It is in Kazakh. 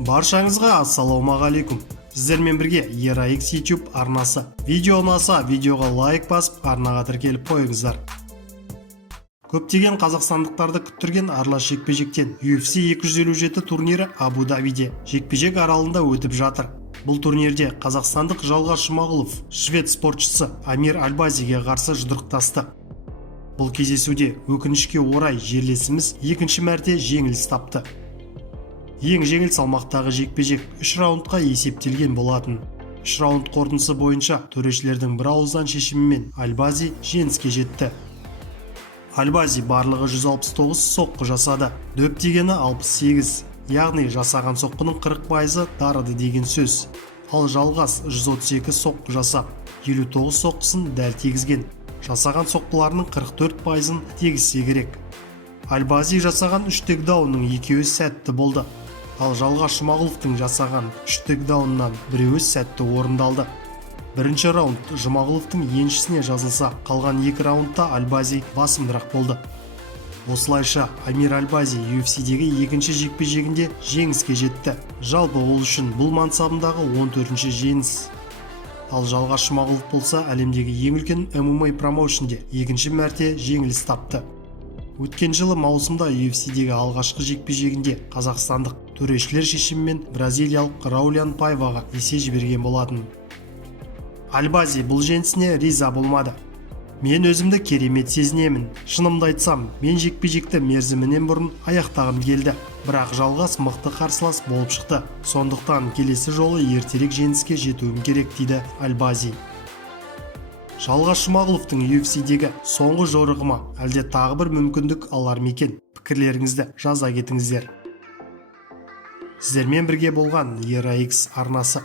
Баршаңызға ассалаумағалейкум. Сіздермен бірге ERA-X YouTube арнасы. Видео ұнаса, видеоға лайк басып, арнаға тіркеліп қойыңыздар. Көптеген қазақстандықтарды күттірген аралас жекпе-жектен UFC 257 турнирі Абу-Дабиде жекпе-жек аралында өтіп жатыр. Бұл турнирде қазақстандық Жалғас Жұмағұлов швед спортшысы Амир Альбазиге қарсы жұдырықтасты. Бұл кездесуде өкінішке орай жерлесіміз екінші мәрте жеңіліс тапты. Ең жеңіл салмақтағы жекпе-жек 3 раундқа есептелген болатын. 3 раунд қорытындысы бойынша төрешілердің бір ауыздан шешімімен Альбази жеңіске жетті. Альбази барлығы 169 соққы жасады. Дөп дегені 68, яғни жасаған соққының 40%-ы дарыды деген сөз. Ал Жалғас 132 соққы жасап, 59 соққысын дәл тегізген. Жасаған соққыларының 44%-ын тегізсе керек. Альбази жасаған 3 текдаунның екеуі сәтті болды. Ал Жалғас Жұмағұловтың жасаған 3 текдауннан біреуі сәтті орындалды. Бірінші раунд Жұмағұловтың еншісіне жазылса, қалған 2 раундта Альбази басымдырақ болды. Осылайша Амир Альбази UFC-дегі екінші жекпе-жегінде жеңіске жетті. Жалпы ол үшін бұл мансабындағы 14-ші жеңіс. Ал Жалғас Жұмағұлов болса әлемдегі ең үлкен MMA промоушнде екінші мәрте жеңіліс тапты. Өткен жылы маусымда UFC-дегі алғашқы жекпе-жегінде қазақстандық төрешілер шешімімен бразилиялық Раулян Пайваға есе жіберген болатын. Альбази бұл жеңісіне риза болмады. Мен өзімді керемет сезінемін. Шынымды айтсам, мен жекпе-жекті мерзімінен бұрын аяқтағым келді. Бірақ Жалғас мықты қарсылас болып шықты. Сондықтан келесі жолы ертерек жеңіске жетуім керек, дейді Альбази. Жалғас Жұмағұловтың UFC-дегі соңғы жорығы ма, әлде тағы бір мүмкіндік алар ма екен? Пікірлеріңізді жаза кетіңіздер. Сіздермен бірге болған ERA-X арнасы.